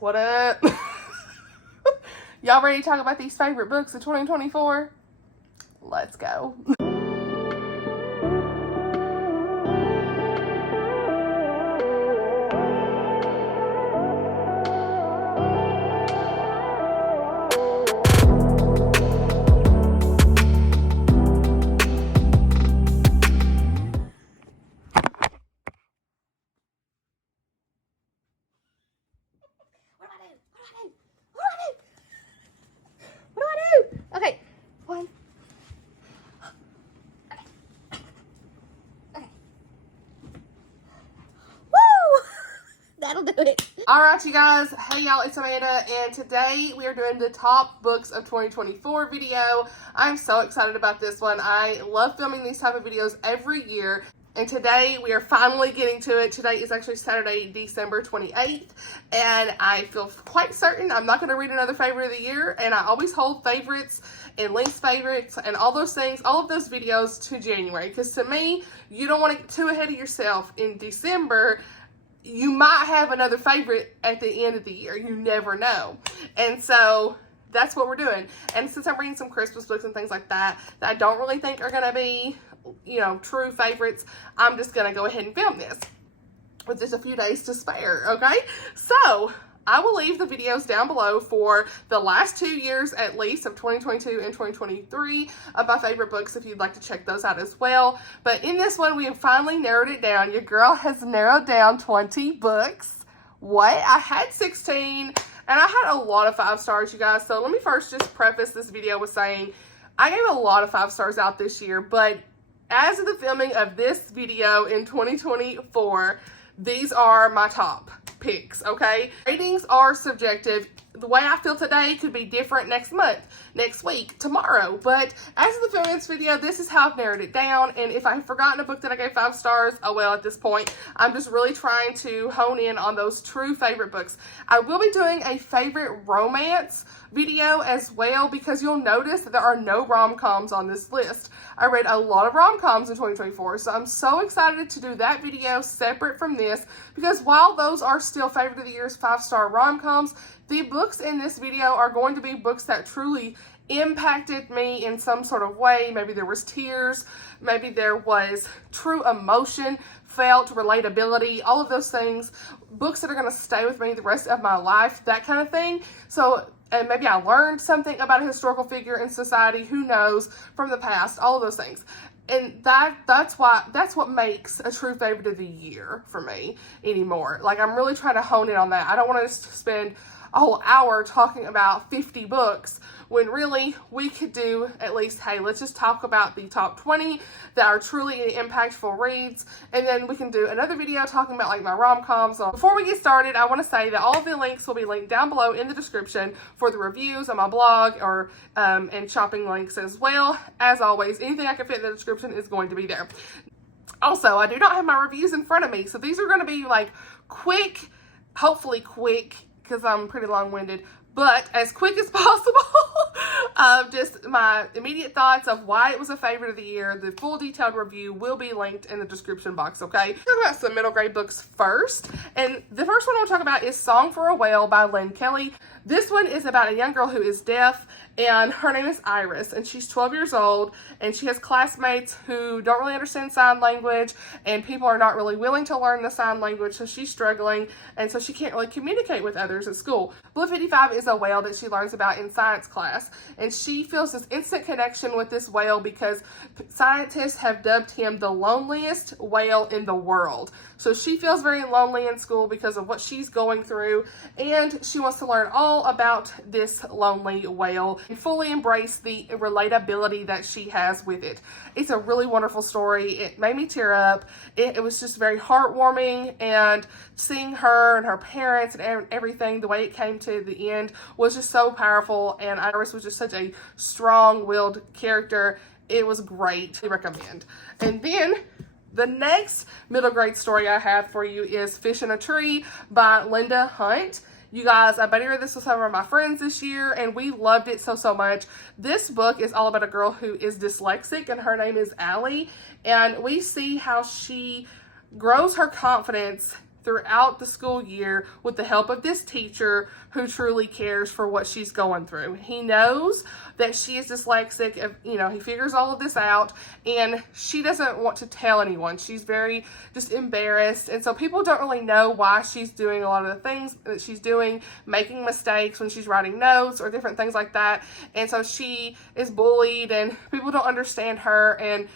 What up? Y'all ready to talk about these favorite books of 2024? Let's go. Alright, you guys. Hey, y'all. It's Amanda, and today we are doing the top books of 2024 video. I'm so excited about this one. I love filming these type of videos every year, and today we are finally getting to it. Today is actually Saturday, December 28th, and I feel quite certain I'm not going to read another favorite of the year, and I always hold favorites and least favorites and all those things, all of those videos to January, because to me, you don't want to get too ahead of yourself in December. You might have another favorite at the end of the year. You never know. And so that's what we're doing. And since I'm reading some Christmas books and things like that I don't really think are going to be, you know, true favorites, I'm just going to go ahead and film this with just a few days to spare, okay? So I will leave the videos down below for the last 2 years at least of 2022 and 2023 of my favorite books if you'd like to check those out as well. But in this one, we have finally narrowed it down. Your girl has narrowed down 20 books. What? I had 16 and I had a lot of 5 stars, you guys. So let me first just preface this video with saying I gave a lot of 5 stars out this year, but as of the filming of this video in 2024, these are my top picks, okay? Ratings are subjective. The way I feel today could be different next month, next week, tomorrow. But as of the film of this video, this is how I've narrowed it down. And if I've forgotten a book that I gave 5 stars, oh well, at this point, I'm just really trying to hone in on those true favorite books. I will be doing a favorite romance video as well, because you'll notice that there are no rom-coms on this list. I read a lot of rom-coms in 2024, so I'm so excited to do that video separate from this, because while those are still favorite of the year's 5-star rom-coms, the books in this video are going to be books that truly impacted me in some sort of way. Maybe there was tears, maybe there was true emotion, felt relatability, all of those things. Books that are going to stay with me the rest of my life, that kind of thing. So, and maybe I learned something about a historical figure in society, who knows, from the past, all of those things. And that's what makes a true favorite of the year for me anymore. Like, I'm really trying to hone in on that. I don't want to spend a whole hour talking about 50 books when really we could do at least, hey, let's just talk about the top 20 that are truly impactful reads, and then we can do another video talking about like my rom-coms. So before we get started, I want to say that all of the links will be linked down below in the description for the reviews on my blog, or and shopping links as well. As always, anything I can fit in the description is going to be there. Also, I do not have my reviews in front of me, so these are going to be like quick, hopefully quick, because I'm pretty long-winded, but as quick as possible. Just my immediate thoughts of why it was a favorite of the year. The full detailed review will be linked in the description box, okay? Let's talk about some middle grade books first. And the first one I want to talk about is Song for a Whale by Lynn Kelly. This one is about a young girl who is deaf, and her name is Iris, and she's 12 years old, and she has classmates who don't really understand sign language, and people are not really willing to learn the sign language, so she's struggling, and so she can't really communicate with others at school. Blue 55 is a whale that she learns about in science class, and she feels this instant connection with this whale because scientists have dubbed him the loneliest whale in the world. So she feels very lonely in school because of what she's going through, and she wants to learn all about this lonely whale and fully embrace the relatability that she has with it. It's a really wonderful story. It made me tear up. It was just very heartwarming, and seeing her and her parents and everything, the way it came to the end, was just so powerful, and Iris was just such a strong-willed character. It was great. I recommend. And then the next middle grade story I have for you is Fish in a Tree by Lynda Hunt. You guys, I buddy read this with some of my friends this year, and we loved it so much. This book is all about a girl who is dyslexic, and her name is Allie, and we see how she grows her confidence throughout the school year with the help of this teacher who truly cares for what she's going through. He knows that she is dyslexic, he figures all of this out, and she doesn't want to tell anyone. She's very just embarrassed, and so people don't really know why she's doing a lot of the things that she's doing, making mistakes when she's writing notes or different things like that, and so she is bullied, and people don't understand her, and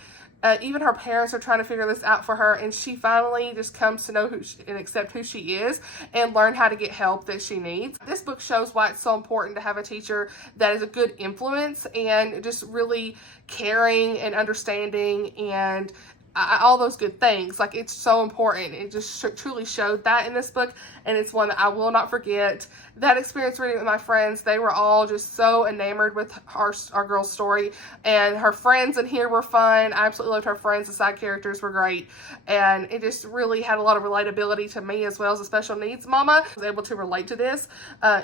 even her parents are trying to figure this out for her, and she finally just comes to know and accept who she is and learn how to get help that she needs. This book shows why it's so important to have a teacher that is a good influence and just really caring and understanding and all those good things. Like, it's so important. It just truly showed that in this book, and it's one that I will not forget. That experience reading with my friends, they were all just so enamored with our girl's story, and her friends in here were fun. I absolutely loved her friends. The side characters were great, and it just really had a lot of relatability to me as well as a special needs mama. I was able to relate to this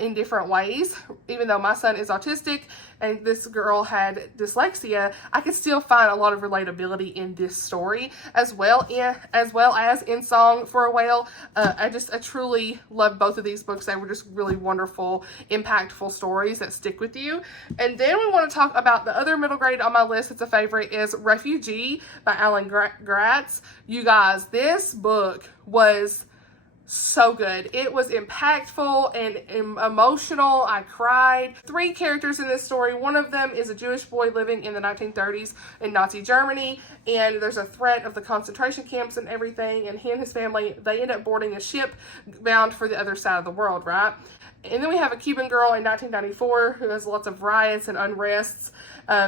in different ways. Even though my son is autistic and this girl had dyslexia, I could still find a lot of relatability in this story as well as in Song for a Whale. I truly loved both of these books. They were just really wonderful, impactful stories that stick with you. And then we want to talk about the other middle grade on my list. It's a favorite, is Refugee by Gratz. You guys, this book was so good. It was impactful and emotional. I cried. 3 characters in this story. One of them is a Jewish boy living in the 1930s in Nazi Germany, and there's a threat of the concentration camps and everything, and he and his family, they end up boarding a ship bound for the other side of the world, right? And then we have a Cuban girl in 1994 who has lots of riots and unrests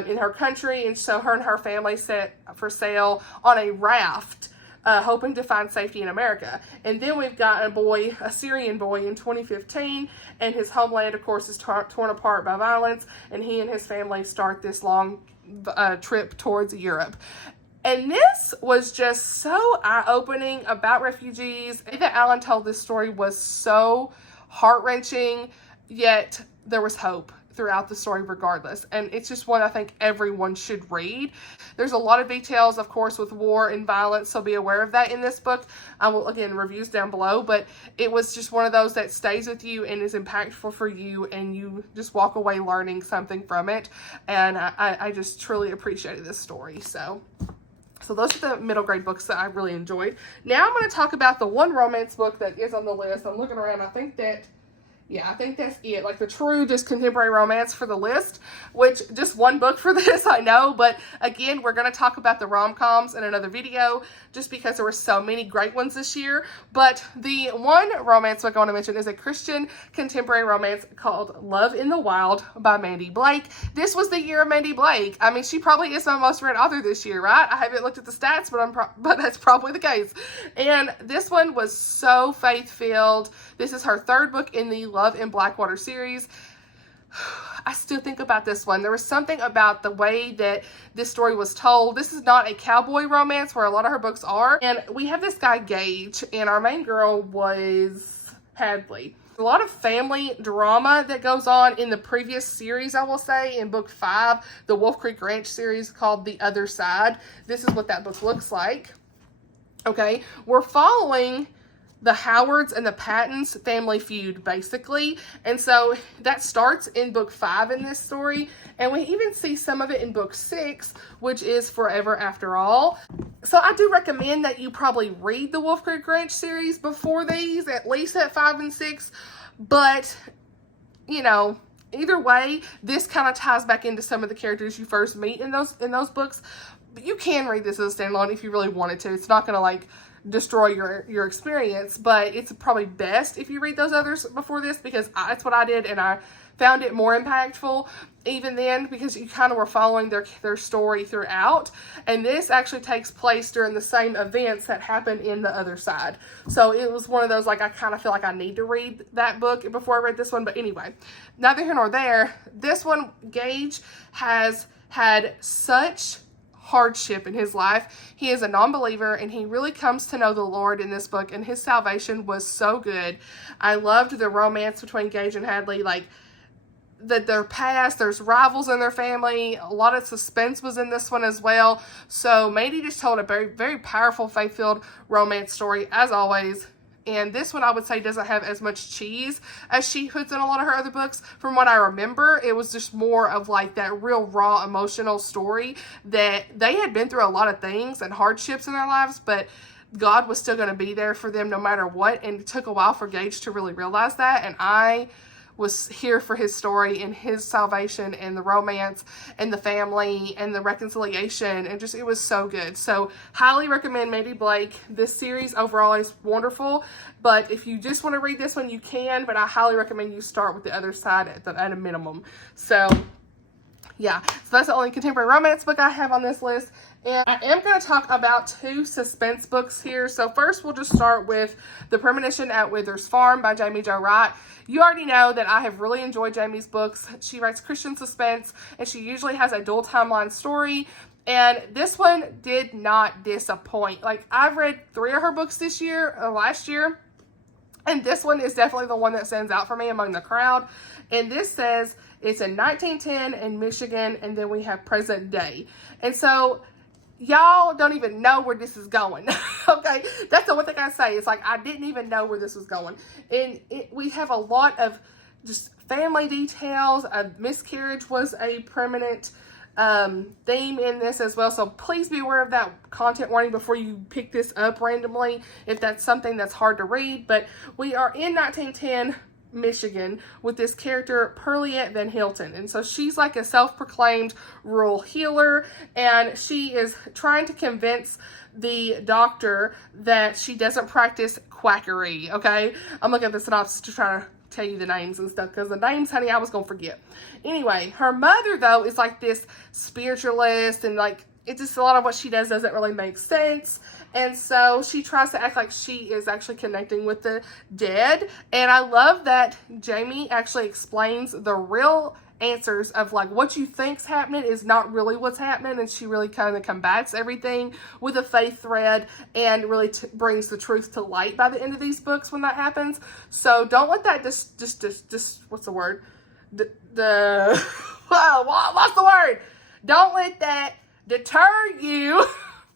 in her country, and so her and her family set for sail on a raft, hoping to find safety in America. And then we've got a Syrian boy in 2015, and his homeland, of course, is torn apart by violence, and he and his family start this long trip towards Europe. And this was just so eye-opening about refugees. The way that Alan told this story was so heart-wrenching, yet there was hope throughout the story regardless, and it's just one I think everyone should read. There's a lot of details, of course, with war and violence, so be aware of that in this book. I will, again, reviews down below, but it was just one of those that stays with you and is impactful for you, and you just walk away learning something from it, and I just truly appreciated this story. So those are the middle grade books that I really enjoyed. Now I'm going to talk about the one romance book that is on the list. I'm looking around. I think that's it. Like the true just contemporary romance for the list, which just one book for this, I know. But again, we're going to talk about the rom-coms in another video just because there were so many great ones this year. But the one romance book I want to mention is a Christian contemporary romance called Love in the Wild by Mandi Blake. This was the year of Mandi Blake. I mean, she probably is my most read author this year, right? I haven't looked at the stats, but that's probably the case. And this one was so faith-filled. This is her 3rd book in the Love in Blackwater series. I still think about this one. There was something about the way that this story was told. This is not a cowboy romance where a lot of her books are. And we have this guy, Gage, and our main girl was Hadley. A lot of family drama that goes on in the previous series, I will say, in book 5, the Wolf Creek Ranch series called The Other Side. This is what that book looks like. Okay, we're following the Howards and the Pattons family feud, basically. And so that starts in book 5 in this story. And we even see some of it in book 6, which is Forever After All. So I do recommend that you probably read the Wolf Creek Ranch series before these, at least at 5 and 6. But, either way, this kind of ties back into some of the characters you first meet in those books. But you can read this as a standalone if you really wanted to. It's not going to, destroy your experience, but it's probably best if you read those others before this, because that's what I did, and I found it more impactful even then, because you kind of were following their story throughout, and this actually takes place during the same events that happened in The Other Side. So it was one of those, I kind of feel like I need to read that book before I read this one. But anyway, neither here nor there. This one, Gage has had such hardship in his life. He is a non-believer, and he really comes to know the Lord in this book, and his salvation was so good. I loved the romance between Gage and Hadley, their past, there's rivals in their family. A lot of suspense was in this one as well. So Mandi just told a very, very powerful, faith-filled romance story, as always. And this one I would say doesn't have as much cheese as she puts in a lot of her other books. From what I remember, it was just more of like that real raw emotional story that they had been through a lot of things and hardships in their lives, but God was still going to be there for them no matter what. And it took a while for Gage to really realize that. And I was here for his story and his salvation and the romance and the family and the reconciliation, and just, it was so good. So highly recommend Mandi Blake. This series overall is wonderful, but if you just want to read this one, you can, but I highly recommend you start with the other side at a minimum. So yeah, so that's the only contemporary romance book I have on this list. And I am going to talk about 2 suspense books here. So first, we'll just start with The Premonition at Wither's Farm by Jaime Jo Wright. You already know that I have really enjoyed Jaime's books. She writes Christian suspense, and she usually has a dual timeline story. And this one did not disappoint. Like, I've read 3 of her books this year, last year, and this one is definitely the one that stands out for me among the crowd. And this says it's in 1910 in Michigan, and then we have present day. And so y'all don't even know where this is going. Okay, that's the one thing I say. It's like, I didn't even know where this was going. And we have a lot of just family details. A miscarriage was a prominent theme in this as well. So please be aware of that content warning before you pick this up randomly, if that's something that's hard to read. But we are in 1910 Michigan with this character Pearliette Van Hilton, and so she's like a self-proclaimed rural healer, and she is trying to convince the doctor that she doesn't practice quackery. Okay, I'm looking at the synopsis to try to tell you the names and stuff, because the names, honey, I was gonna forget. Anyway, her mother though is like this spiritualist, and like, it's just a lot of what she does doesn't really make sense. And so she tries to act like she is actually connecting with the dead. And I love that Jaime actually explains the real answers of like, what you think's happening is not really what's happening. And she really kind of combats everything with a faith thread, and really brings the truth to light by the end of these books when that happens. So don't let that what's the word? What's the word? Don't let that deter you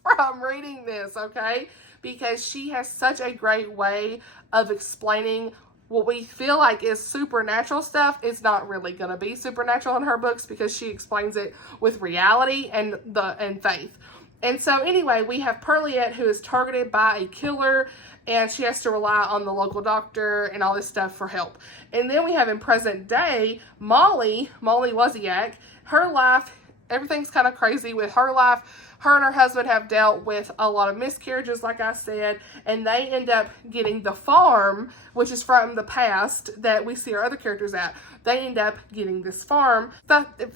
from reading this, okay? Because she has such a great way of explaining what we feel like is supernatural stuff. It's not really going to be supernatural in her books, because she explains it with reality and faith. And so anyway, we have Pearliette, who is targeted by a killer, and she has to rely on the local doctor and all this stuff for help. And then we have in present day, Molly Wozniak. Her life, everything's kind of crazy with her life. Her and her husband have dealt with a lot of miscarriages, like I said, and they end up getting the farm, which is from the past that we see our other characters at. They end up getting this farm.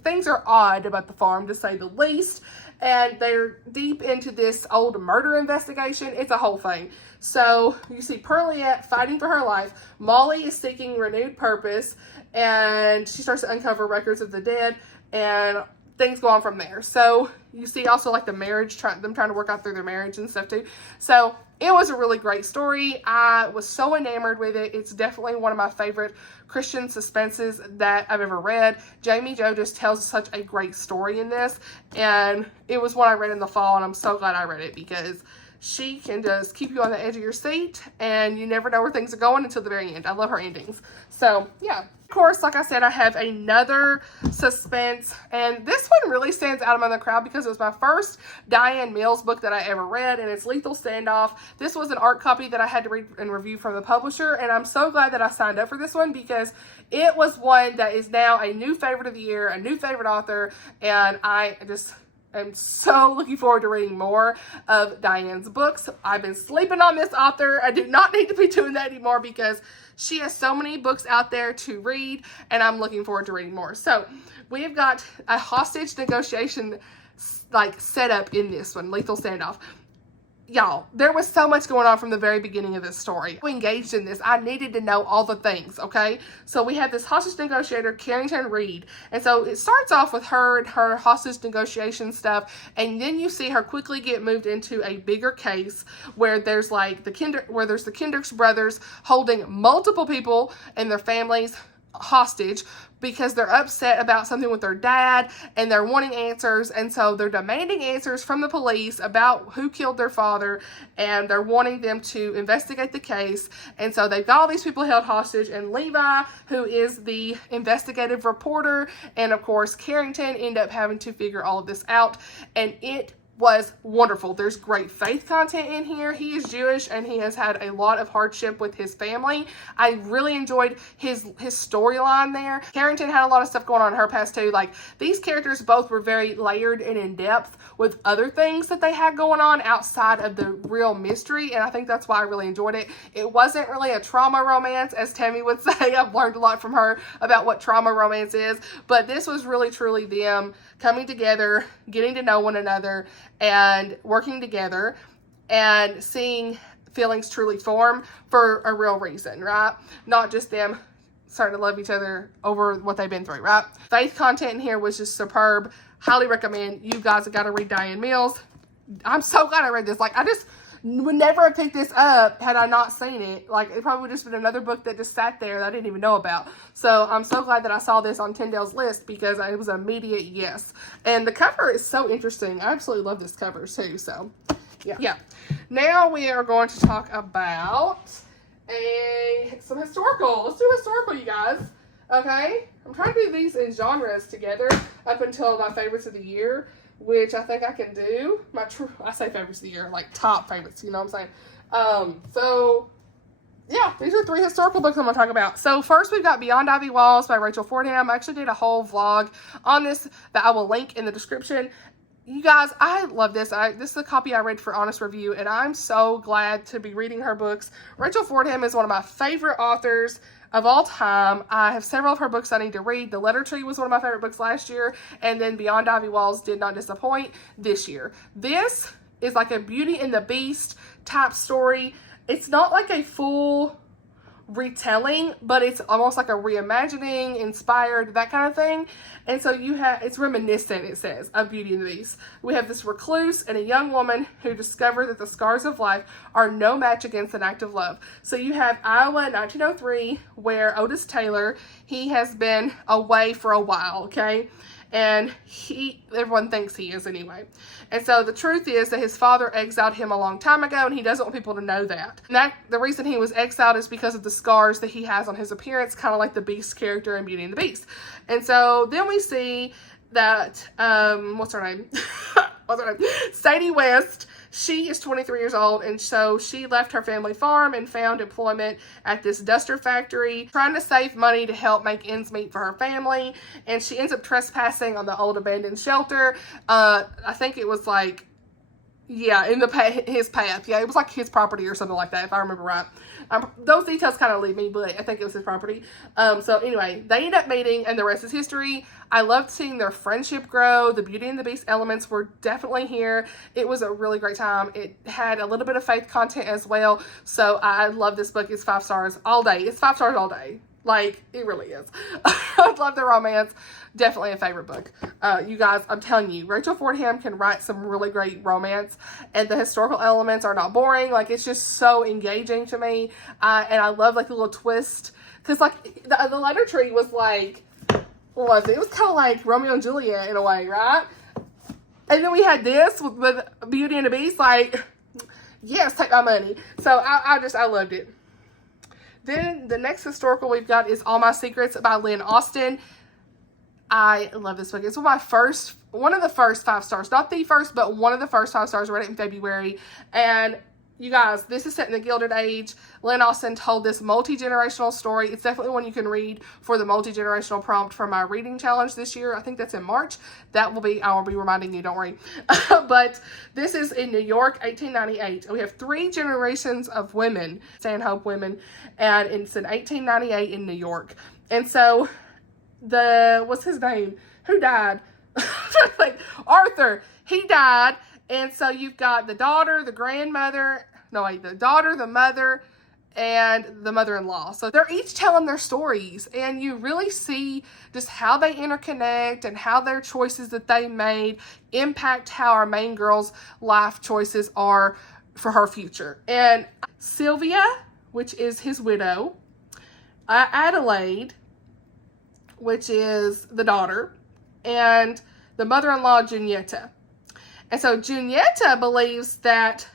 Things are odd about the farm, to say the least, and they're deep into this old murder investigation. It's a whole thing. So you see Pearliette fighting for her life. Molly is seeking renewed purpose, and she starts to uncover records of the dead, and things go on from there. So you see also like the marriage, them trying to work out through their marriage and stuff too. So it was a really great story. I was so enamored with it. It's definitely one of my favorite Christian suspenses that I've ever read. Jaime Jo just tells such a great story in this, and it was one I read in the fall, and I'm so glad I read it, because she can just keep you on the edge of your seat, and you never know where things are going until the very end. I love her endings. So yeah. Of course, like I said, I have another suspense, and this one really stands out among the crowd because it was my first DiAnn Mills book that I ever read, and it's Lethal Standoff. This was an art copy that I had to read and review from the publisher, and I'm so glad that I signed up for this one, because it was one that is now a new favorite of the year, a new favorite author, and I just I'm so looking forward to reading more of DiAnn's books. I've been sleeping on this author. I do not need to be doing that anymore, because she has so many books out there to read, and I'm looking forward to reading more. So we've got a hostage negotiation like setup in this one, Lethal Standoff. Y'all, there was so much going on from the very beginning of this story. We engaged in this. I needed to know all the things, okay? So we have this hostage negotiator, Carrington Reed. And so it starts off with her and her hostage negotiation stuff. And then you see her quickly get moved into a bigger case where there's like the Kendricks brothers holding multiple people and their families hostage because they're upset about something with their dad and they're wanting answers, and so they're demanding answers from the police about who killed their father, and they're wanting them to investigate the case. And so they've got all these people held hostage, and Levi, who is the investigative reporter, and of course Carrington, end up having to figure all of this out, and it was wonderful. There's great faith content in here. He is Jewish and he has had a lot of hardship with his family. I really enjoyed his storyline there. Carrington had a lot of stuff going on in her past too. Like, these characters both were very layered and in depth with other things that they had going on outside of the real mystery, and I think that's why I really enjoyed it. It wasn't really a trauma romance, as Tammy would say. I've learned a lot from her about what trauma romance is, but this was really truly them coming together, getting to know one another, and working together, and seeing feelings truly form for a real reason, right? Not just them starting to love each other over what they've been through, right? Faith content in here was just superb. Highly recommend. You guys have got to read DiAnn Mills. I'm so glad I read this. Like, I just would never have picked this up had I not seen it. Like, it probably would have just been another book that just sat there that I didn't even know about. So I'm so glad that I saw this on Tyndale's list because it was an immediate yes. And the cover is so interesting. I absolutely love this cover too. So yeah. Now we are going to talk about some historical. Let's do historical, you guys. Okay? I'm trying to do these in genres together up until my favorites of the year, which I think I can do. I say favorites of the year, like top favorites, you know what I'm saying? So, yeah, these are 3 historical books I'm going to talk about. So, first we've got Beyond Ivy Walls by Rachel Fordham. I actually did a whole vlog on this that I will link in the description. You guys, I love this. This is a copy I read for Honest Review, and I'm so glad to be reading her books. Rachel Fordham is one of my favorite authors of all time. I have several of her books I need to read. The Letter Tree was one of my favorite books last year, and then Beyond Ivy Walls did not disappoint this year. This is like a Beauty and the Beast type story. It's not like a full retelling, but it's almost like a reimagining, inspired, that kind of thing. And so it's reminiscent, it says, of Beauty and the Beast. We have this recluse and a young woman who discover that the scars of life are no match against an act of love. So you have Iowa 1903, where Otis Taylor, he has been away for a while, okay? And everyone thinks he is anyway. And so the truth is that his father exiled him a long time ago, and he doesn't want people to know that. And the reason he was exiled is because of the scars that he has on his appearance, kind of like the Beast character in Beauty and the Beast. And so then we see that, what's her name? Sadie West. She is 23 years old, and so she left her family farm and found employment at this duster factory, trying to save money to help make ends meet for her family, and she ends up trespassing on the old abandoned shelter. I think it was like, yeah, in his path. Yeah, it was like his property or something like that, if I remember right. Those details kind of leave me, but I think it was his property. So anyway, they end up meeting, and the rest is history. I loved seeing their friendship grow. The Beauty and the Beast elements were definitely here. It was a really great time. It had a little bit of faith content as well. So I love this book. It's 5 stars all day. It's 5 stars all day. Like, it really is. I love the romance. Definitely a favorite book. You guys, I'm telling you, Rachel Fordham can write some really great romance, and the historical elements are not boring. Like, it's just so engaging to me. And I love, like, the little twist. Because, like, the Letter Tree was like, what was it? It was kind of like Romeo and Juliet in a way, right? And then we had this with Beauty and the Beast. Like, yes, take my money. So I loved it. Then the next historical we've got is All My Secrets by Lynn Austen. I love this book. It's one of the first 5 stars. Not the first, but one of the first 5 stars. I read it in February. And you guys, this is set in the Gilded Age. Lynn Austen told this multi-generational story. It's definitely one you can read for the multi-generational prompt for my reading challenge this year. I think that's in March. I will be reminding you, don't worry. But this is in New York, 1898. We have 3 generations of women, Stanhope women, and it's in 1898 in New York. And so what's his name? Who died? Like, Arthur, he died. And so you've got the daughter, the grandmother, the daughter, the mother, and the mother-in-law. So they're each telling their stories, and you really see just how they interconnect and how their choices that they made impact how our main girl's life choices are for her future. And Sylvia, which is his widow, Adelaide, which is the daughter, and the mother-in-law, Junietta. And so Junietta believes that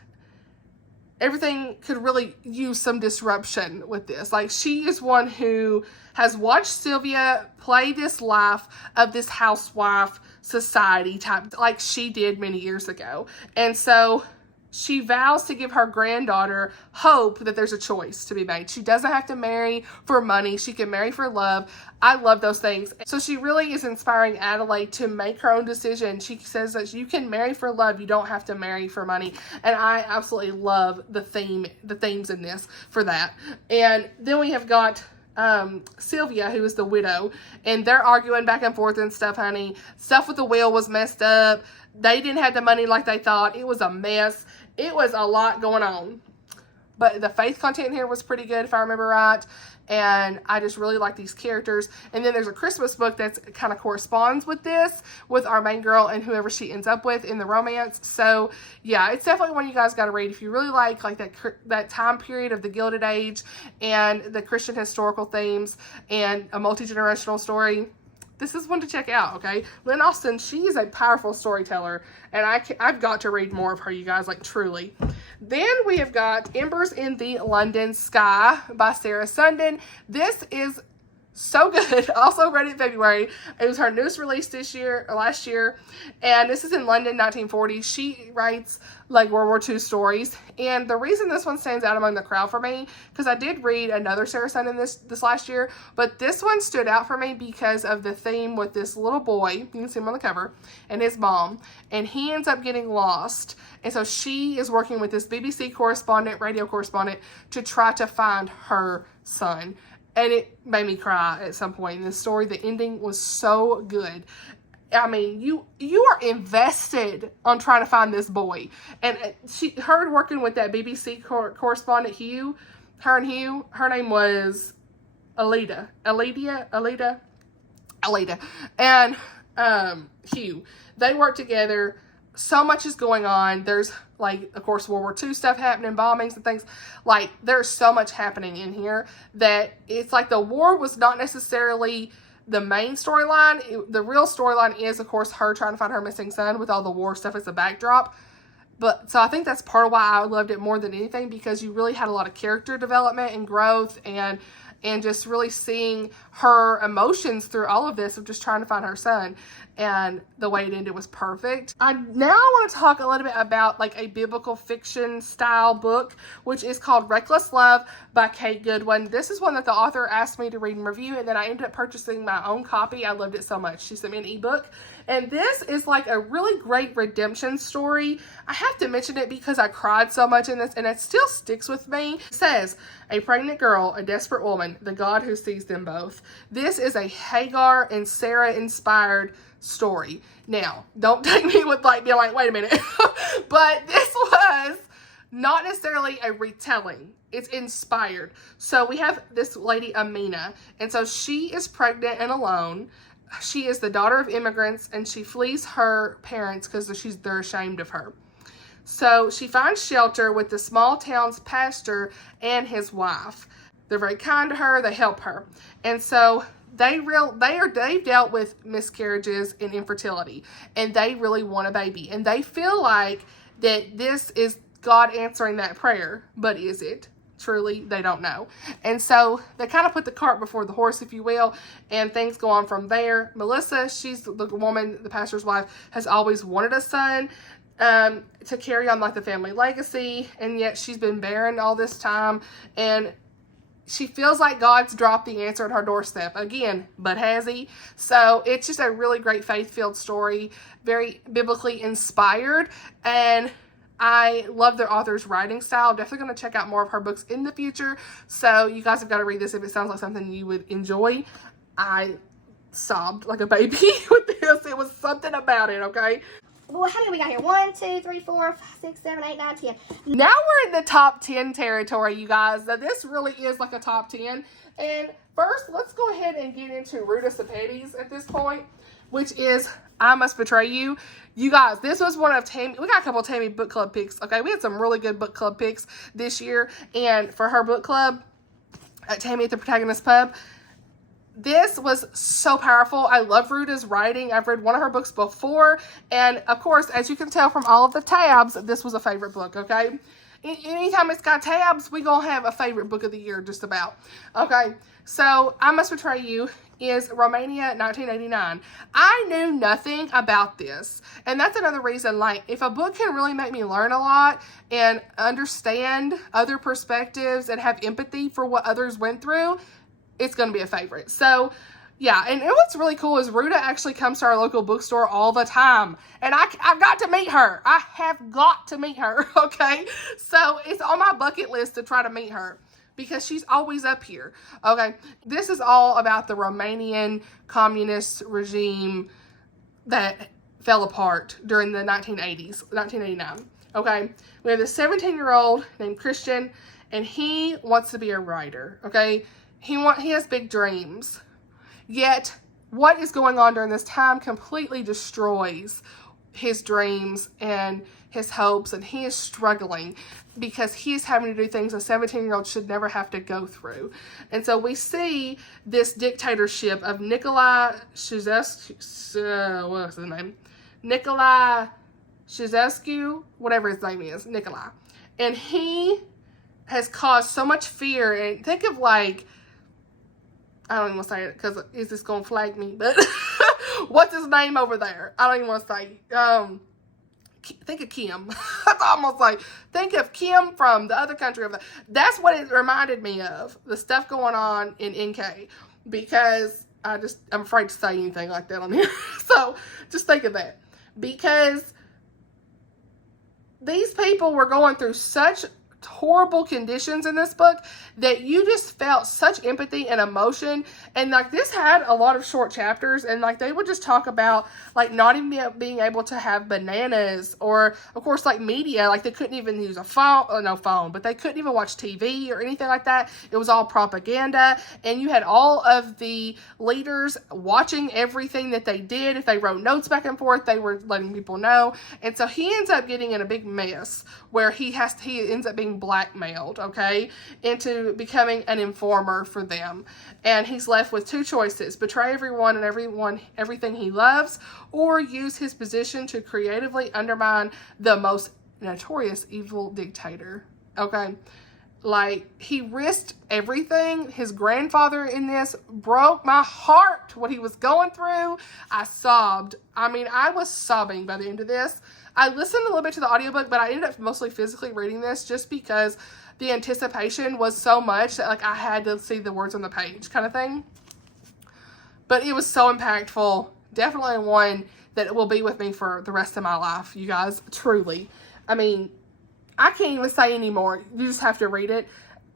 everything could really use some disruption with this. Like, she is one who has watched Sylvia play this life of this housewife society type, like she did many years ago. And so she vows to give her granddaughter hope that there's a choice to be made. She doesn't have to marry for money. She can marry for love. I love those things. So she really is inspiring Adelaide to make her own decision. She says that you can marry for love. You don't have to marry for money. And I absolutely love the themes in this for that. And then we have got Sylvia, who is the widow, and they're arguing back and forth and stuff, honey. Stuff with the will was messed up. They didn't have the money like they thought. It was a mess. It was a lot going on. But the faith content here was pretty good, if I remember right. And I just really like these characters. And then there's a Christmas book that kind of corresponds with this, with our main girl and whoever she ends up with in the romance. So yeah, it's definitely one you guys got to read if you really like that time period of the Gilded Age and the Christian historical themes and a multi-generational story. This is one to check out, okay? Lynn Austin, she is a powerful storyteller, and I've got to read more of her, you guys, like, truly. Then we have got Embers in the London Sky by Sarah Sundin. This is so good. Also read it in February. It was her newest release last year, and this is in London, 1940. She writes like World War II stories, and the reason this one stands out among the crowd for me, because I did read another Sarah Sundin this last year, but this one stood out for me because of the theme with this little boy, you can see him on the cover, and his mom, and he ends up getting lost, and so she is working with this BBC radio correspondent, to try to find her son. And it made me cry at some point in the story. The ending was so good. I mean, you are invested on trying to find this boy. And her working with that BBC correspondent, Hugh, her name was Alida. And Hugh. They work together. So much is going on. There's, like, of course, World War II stuff happening, bombings and things. Like, there's so much happening in here that it's like the war was not necessarily the main storyline. The real storyline is, of course, her trying to find her missing son with all the war stuff as a backdrop. But, so I think that's part of why I loved it more than anything, because you really had a lot of character development and growth and just really seeing her emotions through all of this of just trying to find her son. And the way it ended was perfect. Now I want to talk a little bit about like a biblical fiction style book, which is called Reckless Love by Kate Goodwin. This is one that the author asked me to read and review, and then I ended up purchasing my own copy. I loved it so much. She sent me an ebook. And this is like a really great redemption story. I have to mention it because I cried so much in this, and it still sticks with me. It says, a pregnant girl, a desperate woman, the God who sees them both. This is a Hagar and Sarah inspired story. Now, don't take me with like being like, wait a minute. But this was not necessarily a retelling. It's inspired. So we have this lady, Amina, and so she is pregnant and alone. She is the daughter of immigrants, and she flees her parents because they're ashamed of her. So she finds shelter with the small town's pastor and his wife. They're very kind to her. They help her. And so they've dealt with miscarriages and infertility, and they really want a baby. And they feel like that this is God answering that prayer, but is it? Truly, they don't know. And so they kind of put the cart before the horse, if you will, and things go on from there. Melissa, she's the woman, the pastor's wife, has always wanted a son to carry on like the family legacy, and yet she's been barren all this time, and she feels like God's dropped the answer at her doorstep again, but has he? So it's just a really great faith-filled story, very biblically inspired, and I love the author's writing style. Definitely going to check out more of her books in the future. So you guys have got to read this if it sounds like something you would enjoy. I sobbed like a baby with this. It was something about it, okay? Well, how many we got here? 1, 2, 3, 4, 5, 6, 7, 8, 9, 10. Now we're in the top 10 territory, you guys. Now this really is like a top 10. And first, let's go ahead and get into Ruta Sepetys at this point, which is I Must Betray You. You guys, this was one of Tammy. We got a couple of Tammy book club picks. Okay, we had some really good book club picks this year. And for her book club at Tammy at the Protagonist Pub, this was so powerful. I love Ruta's writing. I've read one of her books before. And of course, as you can tell from all of the tabs, this was a favorite book, okay? Anytime it's got tabs, we gonna have a favorite book of the year just about. Okay, so I Must Betray You is Romania 1989. I knew nothing about this. And that's another reason, like, if a book can really make me learn a lot and understand other perspectives and have empathy for what others went through, it's going to be a favorite. So, yeah, and what's really cool is Ruta actually comes to our local bookstore all the time. And I've got to meet her. I have got to meet her, okay? So, it's on my bucket list to try to meet her, because she's always up here, okay? This is all about the Romanian communist regime that fell apart during the 1980s, 1989, okay? We have this 17-year-old named Christian, and he wants to be a writer, okay? He has big dreams, yet what is going on during this time completely destroys his dreams and his hopes, and he is struggling because he's having to do things a 17-year-old should never have to go through. And so we see this dictatorship of Nicolae Ceausescu, what's his name? Nicolae Ceausescu, whatever his name is, Nicolae. And he has caused so much fear, and think of, like, I don't even want to say it because is this going to flag me, but what's his name over there? I don't even want to say, think of Kim. That's almost like, think of Kim from the other country. That's what it reminded me of, the stuff going on in NK, because I'm afraid to say anything like that on here. So just think of that, because these people were going through such horrible conditions in this book that you just felt such empathy and emotion. And like, this had a lot of short chapters, and like, they would just talk about like not even being able to have bananas, or of course like media, like they couldn't even use a phone, but they couldn't even watch TV or anything like that. It was all propaganda, and you had all of the leaders watching everything that they did. If they wrote notes back and forth, they were letting people know. And so he ends up getting in a big mess where he ends up being blackmailed, okay, into becoming an informer for them. And he's left with two choices: betray everyone and everything he loves, or use his position to creatively undermine the most notorious evil dictator, okay? Like, he risked everything. His grandfather in this broke my heart, what he was going through. I sobbed. I mean, I was sobbing by the end of this. I listened a little bit to the audiobook, but I ended up mostly physically reading this just because the anticipation was so much that, like, I had to see the words on the page kind of thing. But it was so impactful. Definitely one that will be with me for the rest of my life, you guys. Truly. I mean, I can't even say anymore. You just have to read it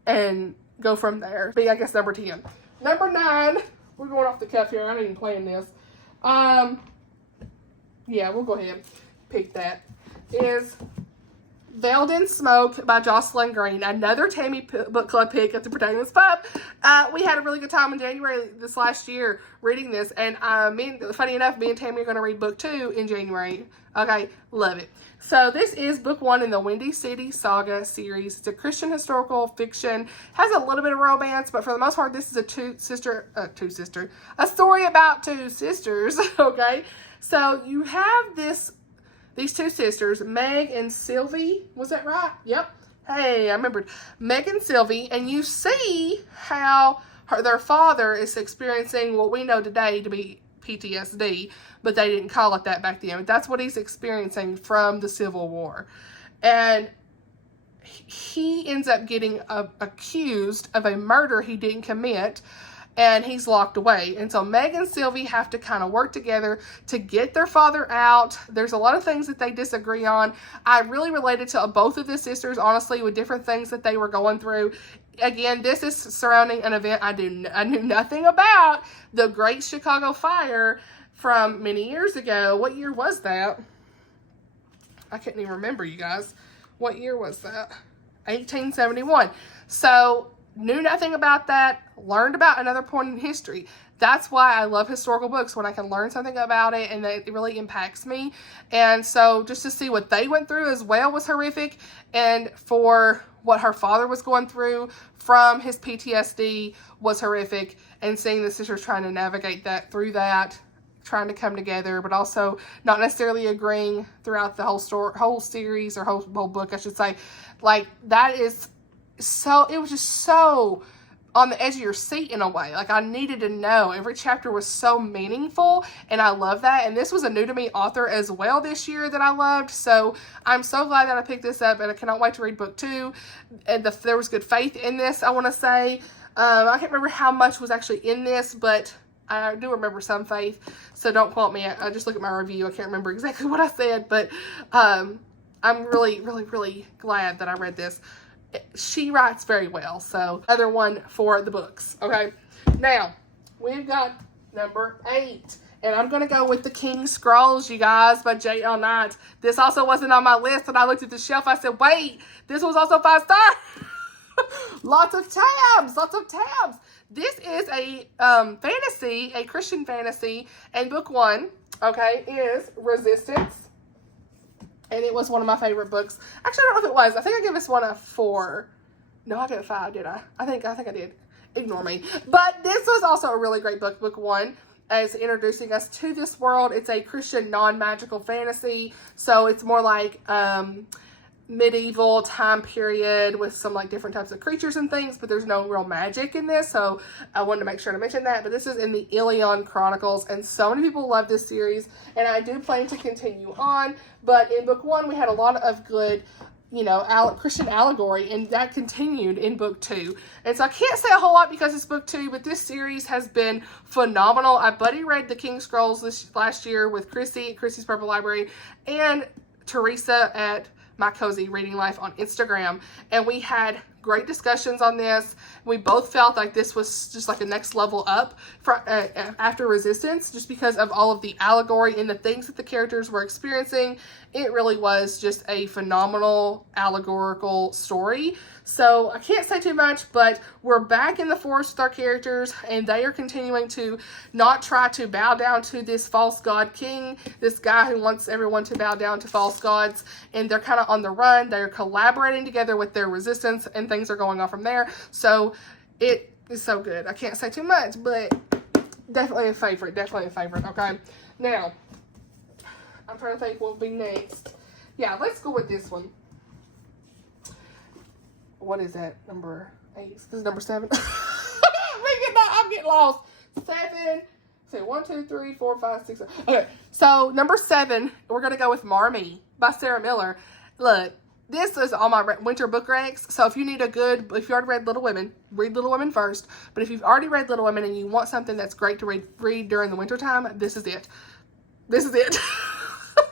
and go from there. Be, I guess, number 10. Number 9. We're going off the cuff here. I didn't even plan this. Yeah, we'll go ahead. Pick that. Is Veiled in Smoke by Jocelyn Green. Another Tammy book club pick at the Protagonist Pub. We had a really good time in January this last year reading this. And funny enough, me and Tammy are going to read book 2 in January. Okay, love it. So this is book 1 in the Windy City Saga series. It's a Christian historical fiction. Has a little bit of romance, but for the most part, this is a story about two sisters. Okay, so you have these two sisters, Meg and Sylvie. Was that right? Yep. Hey, I remembered. Meg and Sylvie, and you see how their father is experiencing what we know today to be PTSD, but they didn't call it that back then. But that's what he's experiencing from the Civil War. And he ends up getting accused of a murder he didn't commit, and he's locked away. And so Meg and Sylvie have to kind of work together to get their father out. There's a lot of things that they disagree on. I really related to both of the sisters, honestly, with different things that they were going through. Again, this is surrounding an event I knew nothing about, the Great Chicago Fire from many years ago. What year was that? I couldn't even remember, you guys. What year was that? 1871. So, knew nothing about that, learned about another point in history. That's why I love historical books, when I can learn something about it and that it really impacts me. And so just to see what they went through as well was horrific. And for what her father was going through from his PTSD was horrific, and seeing the sisters trying to navigate that through that, trying to come together, but also not necessarily agreeing throughout the whole series, or whole book, I should say. Like, that is so, it was just so on the edge of your seat in a way. Like, I needed to know. Every chapter was so meaningful, and I love that. And this was a new to me author as well this year that I loved. So I'm so glad that I picked this up, and I cannot wait to read book 2. And there was good faith in this, I want to say. I can't remember how much was actually in this, but I do remember some faith. So don't quote me. I just look at my review. I can't remember exactly what I said, but I'm really, really, really glad that I read this. She writes very well. So another one for the books. Okay. Now we've got number 8, and I'm going to go with The King's Scrolls, you guys, by Jaye. This also wasn't on my list, and I looked at the shelf. I said, wait, this was also 5-star. Lots of tabs. This is a fantasy, a Christian fantasy, and book 1, okay, is Resistance. And it was one of my favorite books. Actually, I don't know if it was. I think I gave this one a 4. No, I gave it a 5, did I? I think I did. Ignore me. But this was also a really great book. Book 1 is introducing us to this world. It's a Christian non-magical fantasy. So it's more like medieval time period with some like different types of creatures and things, but there's no real magic in this, so I wanted to make sure to mention that. But this is in the Ilion Chronicles, and so many people love this series, and I do plan to continue on. But in book 1 we had a lot of good, you know, Christian allegory, and that continued in book 2. And so I can't say a whole lot because it's book 2, but this series has been phenomenal. I buddy read The King's Scrolls last year with Chrissy at Chrissy's Purple Library and Teresa at My Cozy Reading Life on Instagram, and we had great discussions on this. We both felt like this was just like a next level up for after Resistance, just because of all of the allegory and the things that the characters were experiencing. It really was just a phenomenal allegorical story. So I can't say too much, but we're back in the forest with our characters, and they are continuing to not try to bow down to this false god king, this guy who wants everyone to bow down to false gods, and they're kind of on the run. They're collaborating together with their resistance, and things are going on from there. So it is so good. I can't say too much, but definitely a favorite, okay? Now, I'm trying to think what will be next. Yeah, let's go with this one. What is that? Number 8. This is number 7. I'm getting lost. 7. Say 1, 2, 3, 4, 5, 6, 7. Okay, so number 7, we're gonna go with Marmee by Sarah Miller. Look, this is all my winter book recs. So if you need if you already read Little Women, read Little Women first. But if you've already read Little Women and you want something that's great to read during the winter time, this is it. This is it.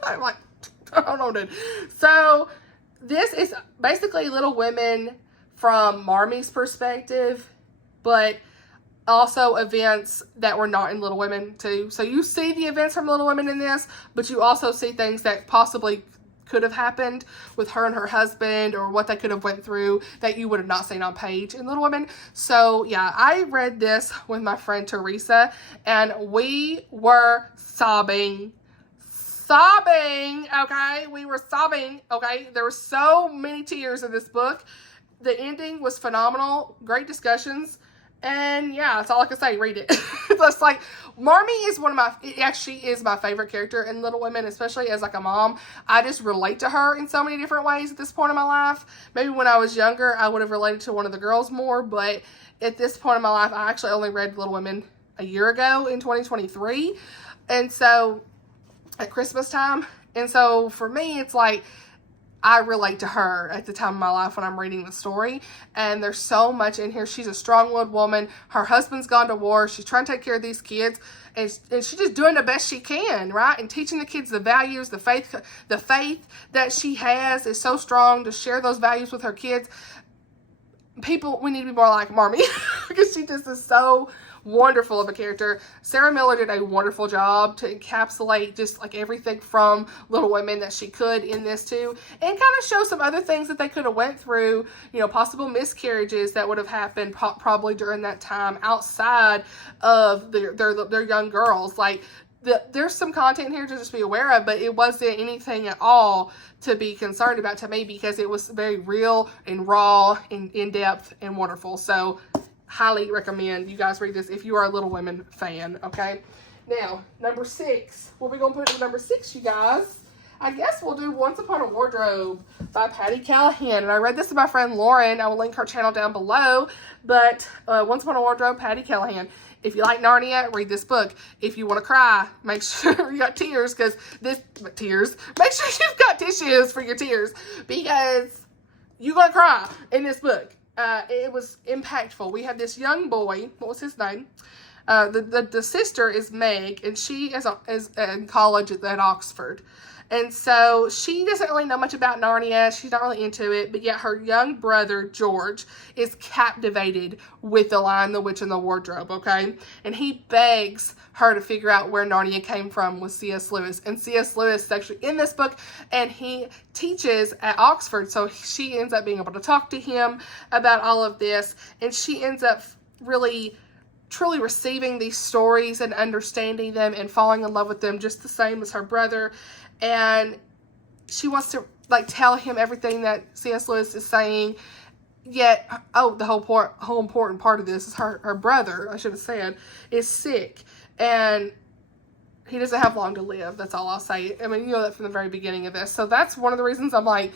I'm like, hold on, dude. So this is basically Little Women from Marmee's perspective, but also events that were not in Little Women too. So you see the events from Little Women in this, but you also see things that possibly could have happened with her and her husband, or what they could have went through that you would have not seen on page in Little Women. So yeah, I read this with my friend Teresa, and we were sobbing, okay? We were sobbing, okay? There were so many tears in this book. The ending was phenomenal. Great discussions. And yeah, that's all I can say. Read it. It's like, Marmee is she is my favorite character in Little Women, especially as like a mom. I just relate to her in so many different ways at this point in my life. Maybe when I was younger, I would have related to one of the girls more, but at this point in my life, I actually only read Little Women a year ago in 2023. And so at Christmas time. And so for me, it's like, I relate to her at the time of my life when I'm reading the story. And there's so much in here. She's a strong-willed woman. Her husband's gone to war. She's trying to take care of these kids. And she's just doing the best she can, right? And teaching the kids the values, the faith that she has is so strong to share those values with her kids. People, we need to be more like Marmee because she just is so wonderful of a character. Sarah Miller did a wonderful job to encapsulate just like everything from Little Women that she could in this too, and kind of show some other things that they could have went through, you know, possible miscarriages that would have happened probably during that time outside of their young girls. Like, there's some content here to just be aware of, but it wasn't anything at all to be concerned about to me because it was very real and raw and in-depth and wonderful. So highly recommend you guys read this if you are a Little Women fan, okay? Now, number 6. What are we going to put in number 6, you guys? I guess we'll do Once Upon a Wardrobe by Patti Callahan. And I read this to my friend Lauren. I will link her channel down below. But Once Upon a Wardrobe, Patti Callahan. If you like Narnia, read this book. If you want to cry, make sure you got tears because make sure you've got tissues for your tears because you're going to cry in this book. It was impactful. We had this young boy. What was his name? The sister is Meg, and she is in college at Oxford. And so she doesn't really know much about Narnia. She's not really into it. But yet her young brother, George, is captivated with The Lion, the Witch, and the Wardrobe, okay? And he begs her to figure out where Narnia came from with C.S. Lewis. And C.S. Lewis is actually in this book, and he teaches at Oxford. So she ends up being able to talk to him about all of this. And she ends up really truly receiving these stories and understanding them and falling in love with them just the same as her brother. And she wants to tell him everything that C.S. Lewis is saying. Yet, the whole important part of this is her brother, I should have said, is sick. And he doesn't have long to live. That's all I'll say. I mean, you know that from the very beginning of this. So that's one of the reasons I'm like,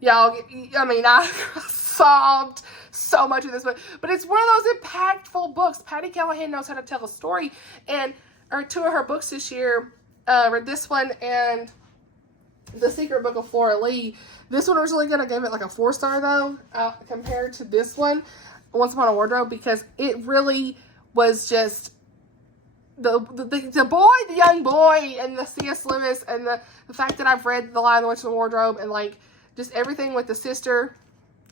y'all, I mean, I sobbed so much in this book. But it's one of those impactful books. Patti Callahan knows how to tell a story. And 2 of her books this year, read this one and The Secret Book of Flora Lee. This one was really going to give it like a 4-star though, compared to this one, Once Upon a Wardrobe, because it really was just the young boy, and the C.S. Lewis, and the fact that I've read The Lion, the Witch, and the Wardrobe, and just everything with the sister,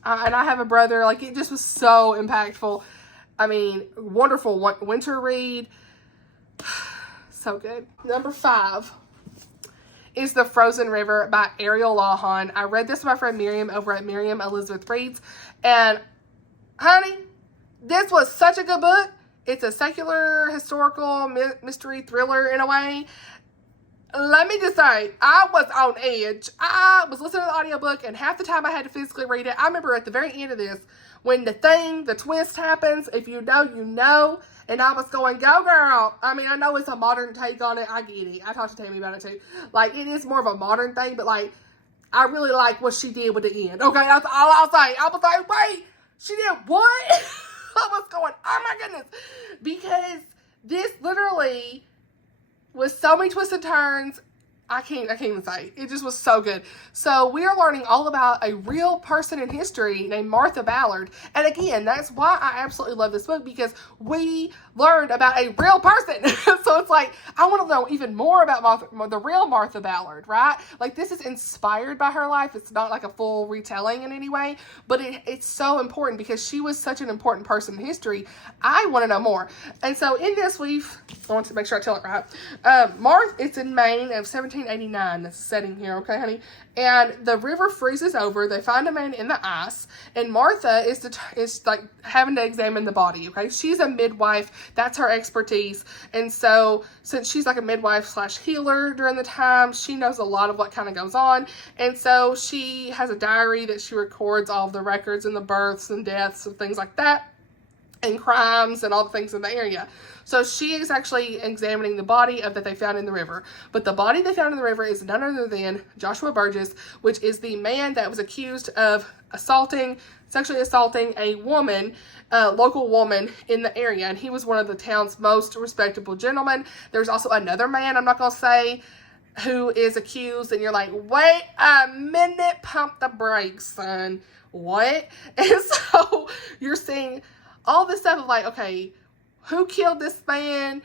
and I have a brother, it just was so impactful. I mean, wonderful winter read. So good. Number 5 is The Frozen River by Ariel Lawhon. I read this to my friend Miriam over at Miriam Elizabeth Reads. And, honey, this was such a good book. It's a secular, historical, mystery thriller in a way. Let me just say, I was on edge. I was listening to the audiobook, and half the time I had to physically read it. I remember at the very end of this, when the twist happens, if you know, you know. And I was going, go girl. I mean, I know it's a modern take on it. I get it. I talked to Tammy about it too. It is more of a modern thing, but I really like what she did with the end. Okay, that's all I'll say. I was like, wait, she did what? I was going, oh my goodness. Because this literally was so many twists and turns. I can't even say. It just was so good. So we are learning all about a real person in history named Martha Ballard. And again, that's why I absolutely love this book, because we learned about a real person. So it's I want to know even more about the real Martha Ballard, right? This is inspired by her life. It's not a full retelling in any way, but it's so important because she was such an important person in history. I want to know more. And so in this, I want to make sure I tell it right. It's in Maine of 1789. That's the setting here, okay, honey? And the river freezes over. They find a man in the ice, and Martha is having to examine the body, okay? She's a midwife. That's her expertise. And so since she's a midwife / healer during the time, she knows a lot of what kind of goes on. And so she has a diary that she records all of the records and the births and deaths and things like that, and crimes and all the things in the area. So she is actually examining the body that they found in the river. But the body they found in the river is none other than Joshua Burgess, which is the man that was accused of sexually assaulting a woman, local woman in the area. And he was one of the town's most respectable gentlemen. There's also another man, I'm not going to say, who is accused. And you're like, wait a minute, pump the brakes, son. What? And so you're seeing all this stuff of okay, who killed this man?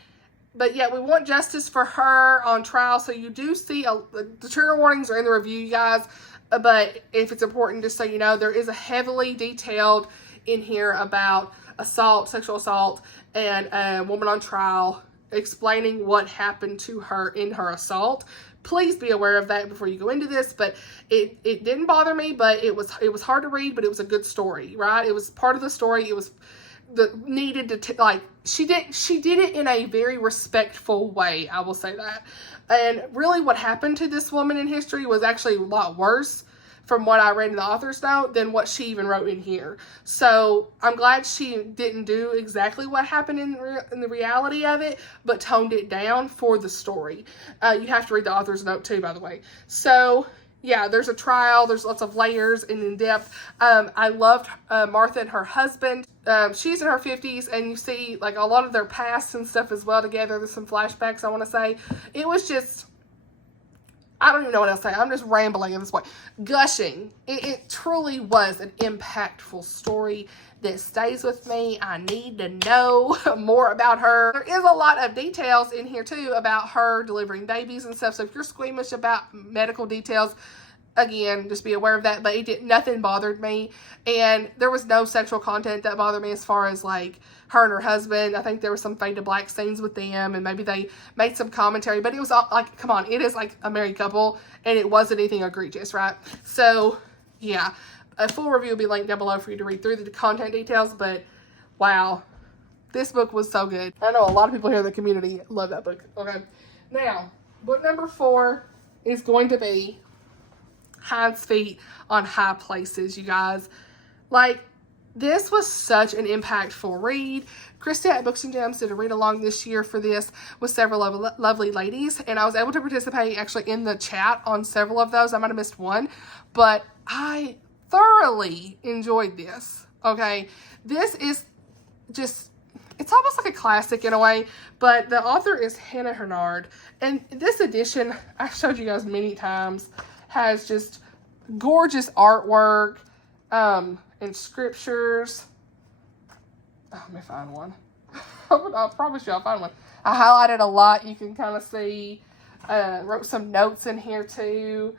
But yet we want justice for her on trial. So you do see the trigger warnings are in the review, you guys. But if it's important, just so you know, there is a heavily detailed in here about sexual assault, and a woman on trial explaining what happened to her in her assault. Please be aware of that before you go into this. But it didn't bother me, but it was hard to read, but it was a good story, right? It was part of the story. It was needed to like she did it in a very respectful way, I will say that. And really what happened to this woman in history was actually a lot worse from what I read in the author's note than what she even wrote in here. So I'm glad she didn't do exactly what happened in the reality of it, but toned it down for the story. You have to read the author's note too, by the way. So yeah, there's a trial. There's lots of layers and in depth. I loved Martha and her husband. She's in her 50s, and you see like a lot of their past and stuff as well together. There's some flashbacks, I want to say. It was just, I don't even know what else to say. I'm just rambling at this point. Gushing. It truly was an impactful story that stays with me. I need to know more about her. There is a lot of details in here too about her delivering babies and stuff. So if you're squeamish about medical details, again, just be aware of that. But nothing bothered me. And there was no sexual content that bothered me as far as like her and her husband. I think there was some fade to black scenes with them, and maybe they made some commentary, but it was all, like, come on, it is like a married couple, and it wasn't anything egregious, right? So yeah, a full review will be linked down below for you to read through the content details. But wow, this book was so good. I know a lot of people here in the community love that book. Okay, now book number 4 is going to be Hinds' Feet on High Places, you guys. Like, this was such an impactful read. Krista at Books and Gems did a read along this year for this with several lovely ladies, and I was able to participate actually in the chat on several of those. I might have missed one, but I thoroughly enjoyed this. Okay, this is just, it's almost like a classic in a way, but the author is Hannah Hurnard, and this edition, I've showed you guys many times, has just gorgeous artwork, and scriptures. Oh, let me find one. I promise you I'll find one. I highlighted a lot. You can kind of see, wrote some notes in here too.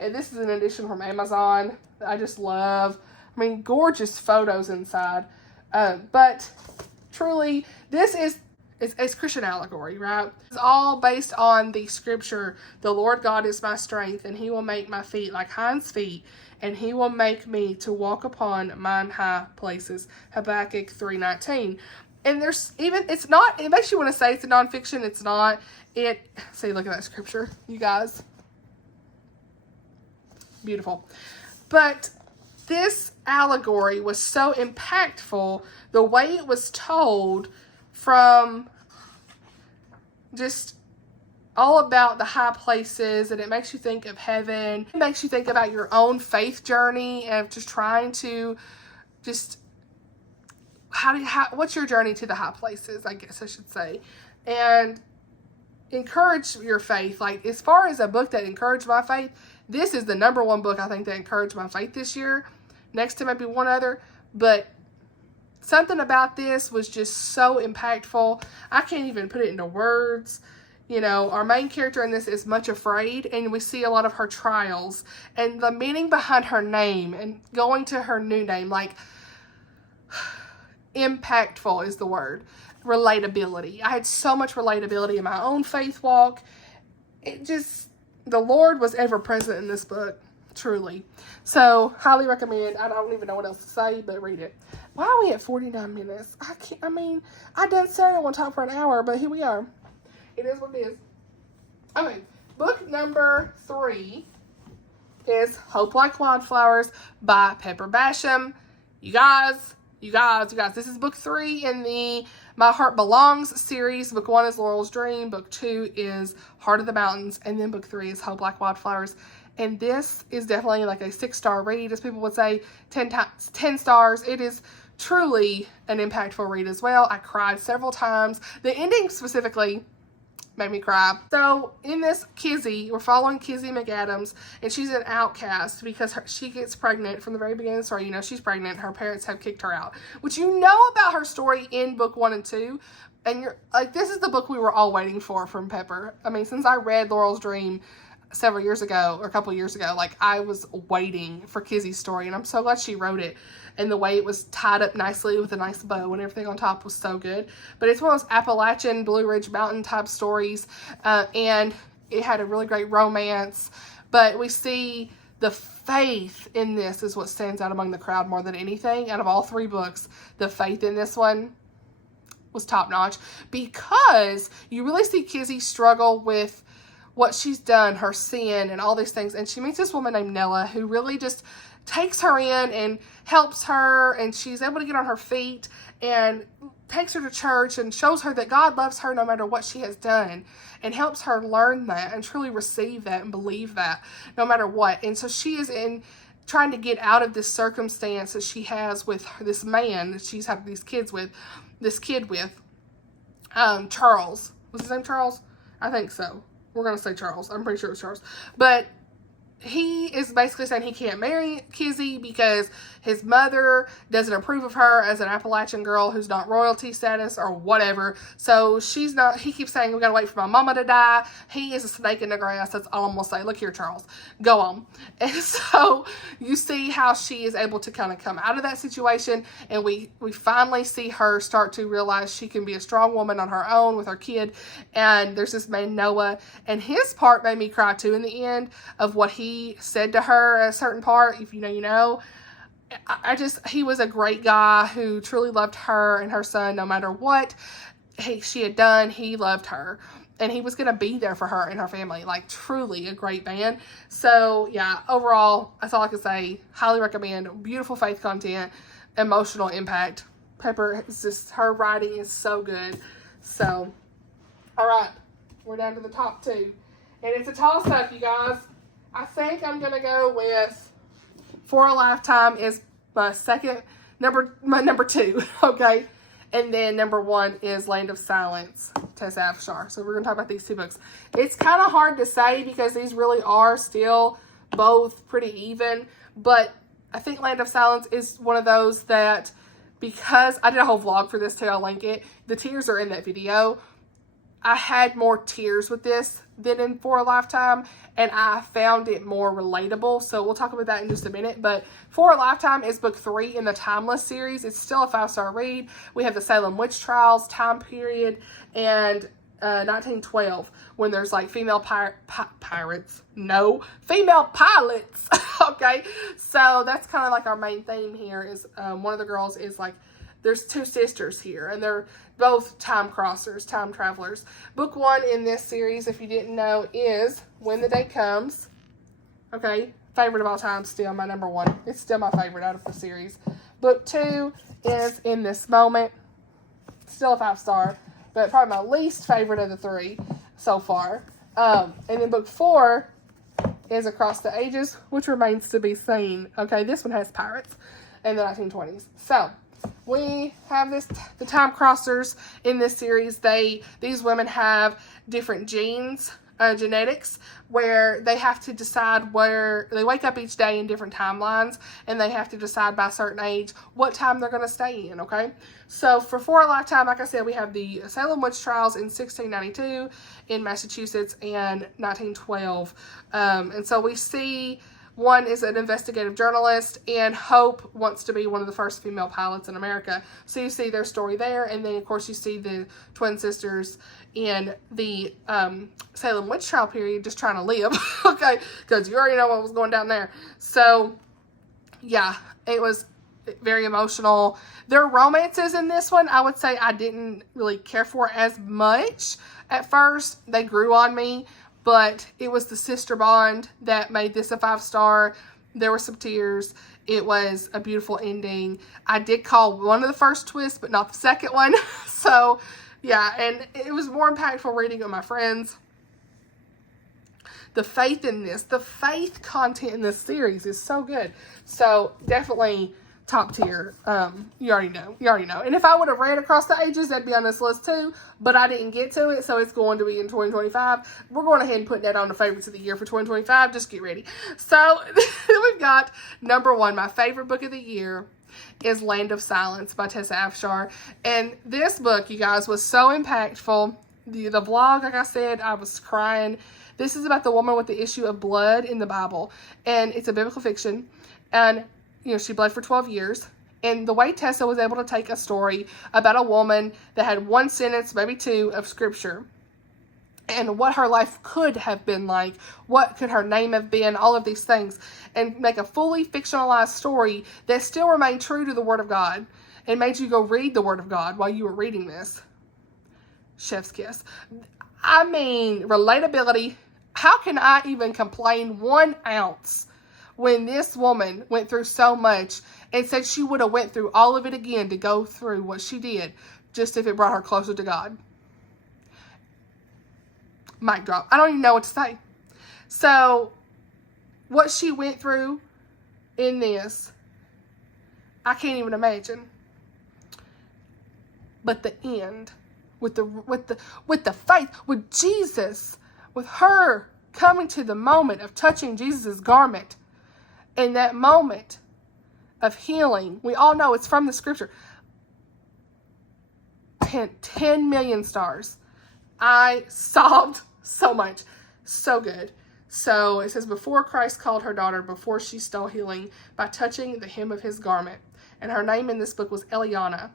And this is an edition from Amazon that I just love. I mean, gorgeous photos inside. But truly, this is it's Christian allegory, right? It's all based on the scripture, the Lord God is my strength, and he will make my feet like hinds' feet, and he will make me to walk upon mine high places. Habakkuk 3:19. And there's even, it's not, it makes you want to say it's a nonfiction. It's not. See, look at that scripture, you guys. Beautiful. But this allegory was so impactful, the way it was told, from just all about the high places, and it makes you think of heaven. It makes you think about your own faith journey and just trying to just, what's your journey to the high places, I guess I should say, and encourage your faith. Like, as far as a book that encouraged my faith, this is the #1 book I think that encouraged my faith this year, next to maybe one other, but something about this was just so impactful. I can't even put it into words. You know, our main character in this is much afraid, and we see a lot of her trials and the meaning behind her name and going to her new name. Like, impactful is the word. Relatability. I had so much relatability in my own faith walk. It just, the Lord was ever present in this book, truly. So, highly recommend. I don't even know what else to say, but read it. Why are we at 49 minutes? I done said I want to talk for an hour, but here we are. It is what it is. Okay, book number 3 is Hope Like Wildflowers by Pepper Basham. You guys, this is book 3 in the My Heart Belongs series. Book 1 is Laurel's Dream. Book 2 is Heart of the Mountains. And then book 3 is Hope Like Wildflowers. And this is definitely like a 6-star read, as people would say, 10 stars. It is truly an impactful read as well. I cried several times. The ending specifically made me cry. So in this, we're following Kizzy McAdams, and she's an outcast because she gets pregnant from the very beginning of the story. You know, she's pregnant. Her parents have kicked her out, which you know about her story in book 1 and 2. And you're like, this is the book we were all waiting for from Pepper. I mean, since I read Laurel's Dream several years ago, or a couple years ago, like, I was waiting for Kizzy's story, and I'm so glad she wrote it. And the way it was tied up nicely with a nice bow and everything on top was so good. But it's one of those Appalachian Blue Ridge Mountain type stories, and it had a really great romance. But we see the faith in this is what stands out among the crowd more than anything. Out of all 3 books, the faith in this one was top notch, because you really see Kizzy struggle with what she's done, her sin and all these things. And she meets this woman named Nella who really just takes her in and helps her, and she's able to get on her feet and takes her to church and shows her that God loves her no matter what she has done, and helps her learn that and truly receive that and believe that no matter what. And so she is in trying to get out of this circumstance that she has with this man that she's having these kids with, Charles. Was his name Charles? I think so. We're going to say Charles. I'm pretty sure it was Charles. But he is basically saying he can't marry Kizzy because his mother doesn't approve of her as an Appalachian girl who's not royalty status or whatever. So she's not, he keeps saying, we gotta wait for my mama to die. He is a snake in the grass. That's all I'm gonna say. Look here, Charles, go on. And so you see how she is able to kind of come out of that situation. And we finally see her start to realize she can be a strong woman on her own with her kid. And there's this man, Noah, and his part made me cry too in the end of what he said to her at a certain part. If you know, you know. He was a great guy who truly loved her and her son no matter what she had done. He loved her, and he was going to be there for her and her family. Like, truly a great man. So yeah, overall, that's all I can say. Highly recommend. Beautiful faith content, emotional impact. Pepper is just, her writing is so good. So, all right, we're down to the top 2, and it's a toss up, you guys. I think I'm going to go with For a Lifetime is my number 2, okay? And then number 1 is Land of Silence, Tessa Afshar. So we're going to talk about these 2 books. It's kind of hard to say because these really are still both pretty even. But I think Land of Silence is one of those that, because I did a whole vlog for this too, I'll link it. The tears are in that video. I had more tears with this than in For a Lifetime, and I found it more relatable. So we'll talk about that in just a minute. But For a Lifetime is book 3 in the Timeless series. It's still a 5-star read. We have the Salem witch trials, time period, and 1912, when there's like female pirates. No, female pilots. Okay, so that's kind of like our main theme here. Is one of the girls is like, there's 2 sisters here, and they're both time crossers, time travelers. Book 1 in this series, if you didn't know, is When the Day Comes. Okay, favorite of all time, still my number 1. It's still my favorite out of the series. Book 2 is In This Moment. Still a 5-star, but probably my least favorite of the 3 so far. And then book 4 is Across the Ages, which remains to be seen. Okay, this one has pirates in the 1920s. So we have the time crossers in this series. These women have different genes, genetics, where they have to decide where they wake up each day in different timelines, and they have to decide by a certain age what time they're going to stay in. Okay, so for a Lifetime, like I said, we have the Salem witch trials in 1692 in Massachusetts and 1912, and so we see. One is an investigative journalist, and Hope wants to be one of the first female pilots in America. So you see their story there, and then, of course, you see the twin sisters in the Salem witch trial period just trying to live, okay, because you already know what was going down there. So, yeah, it was very emotional. Their romances in this one, I would say I didn't really care for as much at first. They grew on me. But it was the sister bond that made this a 5-star. There were some tears. It was a beautiful ending. I did call one of the first twists, but not the second one. So, yeah, and it was more impactful reading with my friends. The faith in this, the faith content in this series is so good. So, definitely top tier. You already know. And if I would have read Across the Ages, that'd be on this list too, but I didn't get to it, so it's going to be in 2025. We're going ahead and put that on the favorites of the year for 2025. Just get ready. So we've got number 1, my favorite book of the year is Land of Silence by Tessa Afshar. And this book, you guys, was so impactful. The vlog, like I said, I was crying. This is about the woman with the issue of blood in the Bible, and it's a biblical fiction. And you know, she bled for 12 years. And the way Tessa was able to take a story about a woman that had 1 sentence, maybe 2, of scripture, and what her life could have been like, what could her name have been, all of these things, and make a fully fictionalized story that still remained true to the Word of God and made you go read the Word of God while you were reading this. Chef's kiss. I mean, relatability. How can I even complain 1 ounce when this woman went through so much and said she would have went through all of it again to go through what she did just if it brought her closer to God? Mic drop. I don't even know what to say. So, what she went through in this, I can't even imagine. But the end, with the faith, with Jesus, with her coming to the moment of touching Jesus' garment, in that moment of healing, we all know it's from the scripture. 10 million stars. I sobbed so much. So good. So it says, before Christ called her daughter, before she stole healing, by touching the hem of his garment. And her name in this book was Eliana.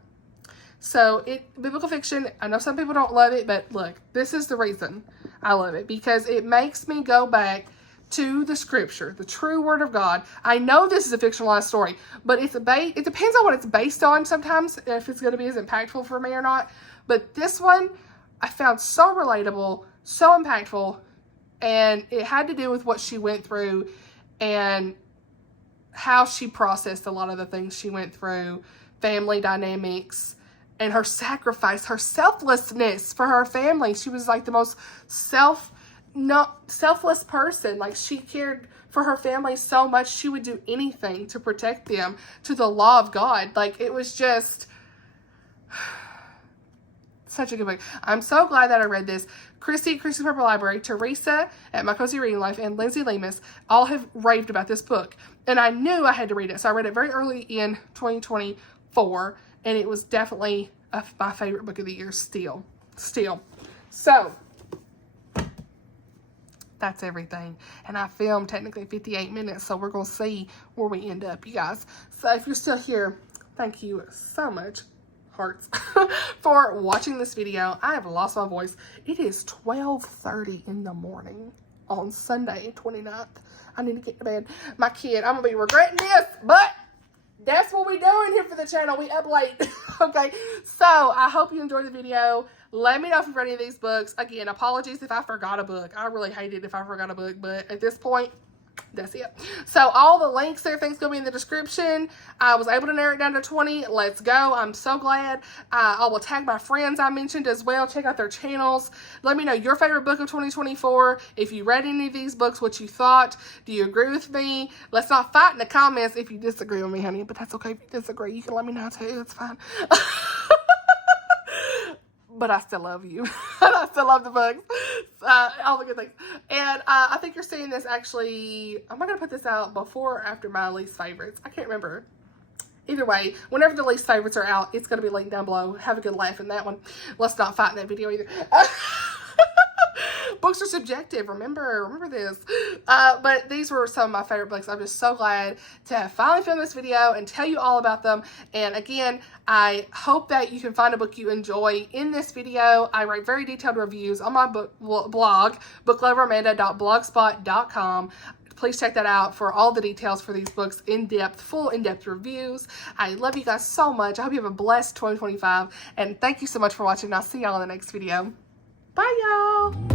So biblical fiction, I know some people don't love it, but look, this is the reason I love it. Because it makes me go back to the scripture, the true word of God. I know this is a fictionalized story, but it depends on what it's based on sometimes, if it's going to be as impactful for me or not. But this one, I found so relatable, so impactful, and it had to do with what she went through and how she processed a lot of the things she went through, family dynamics, and her sacrifice, her selflessness for her family. She was like the most selfless person. Like, she cared for her family so much, she would do anything to protect them, to the law of God. Like, it was just such a good book. I'm so glad that I read this. Chrissy Purple Library, Teresa at My Cozy Reading Life, and Lindsay Lemus all have raved about this book. And I knew I had to read it. So I read it very early in 2024. And it was definitely my favorite book of the year still. So, that's everything. And I filmed technically 58 minutes. So we're going to see where we end up, you guys. So if you're still here, thank you so much, hearts, for watching this video. I have lost my voice. It is 12:30 in the morning on Sunday, 29th. I need to get to bed. My kid, I'm going to be regretting this, but that's what we doing here for the channel. We up late. Okay, so I hope you enjoyed the video. Let me know if you've read any of these books. Again, apologies if I forgot a book. I really hate it if I forgot a book, but at this point, that's it. So all the links, everything's going to be in the description. I was able to narrow it down to 20. Let's go. I'm so glad. I will tag my friends I mentioned as well. Check out their channels. Let me know your favorite book of 2024. If you read any of these books, what you thought. Do you agree with me? Let's not fight in the comments if you disagree with me, honey. But that's okay if you disagree. You can let me know too. It's fine. But I still love you. And I still love the books. All the good things. And I think you're seeing this actually, am I going to put this out before or after my least favorites? I can't remember. Either way, whenever the least favorites are out, it's going to be linked down below. Have a good laugh in that one. Let's not fight in that video either. Books are subjective. Remember this. But these were some of my favorite books. I'm just so glad to have finally filmed this video and tell you all about them. And again, I hope that you can find a book you enjoy in this video. I write very detailed reviews on my blog, bookloveramanda.blogspot.com. Please check that out for all the details for these books, full in-depth reviews. I love you guys so much. I hope you have a blessed 2025. And thank you so much for watching. I'll see y'all in the next video. Bye, y'all.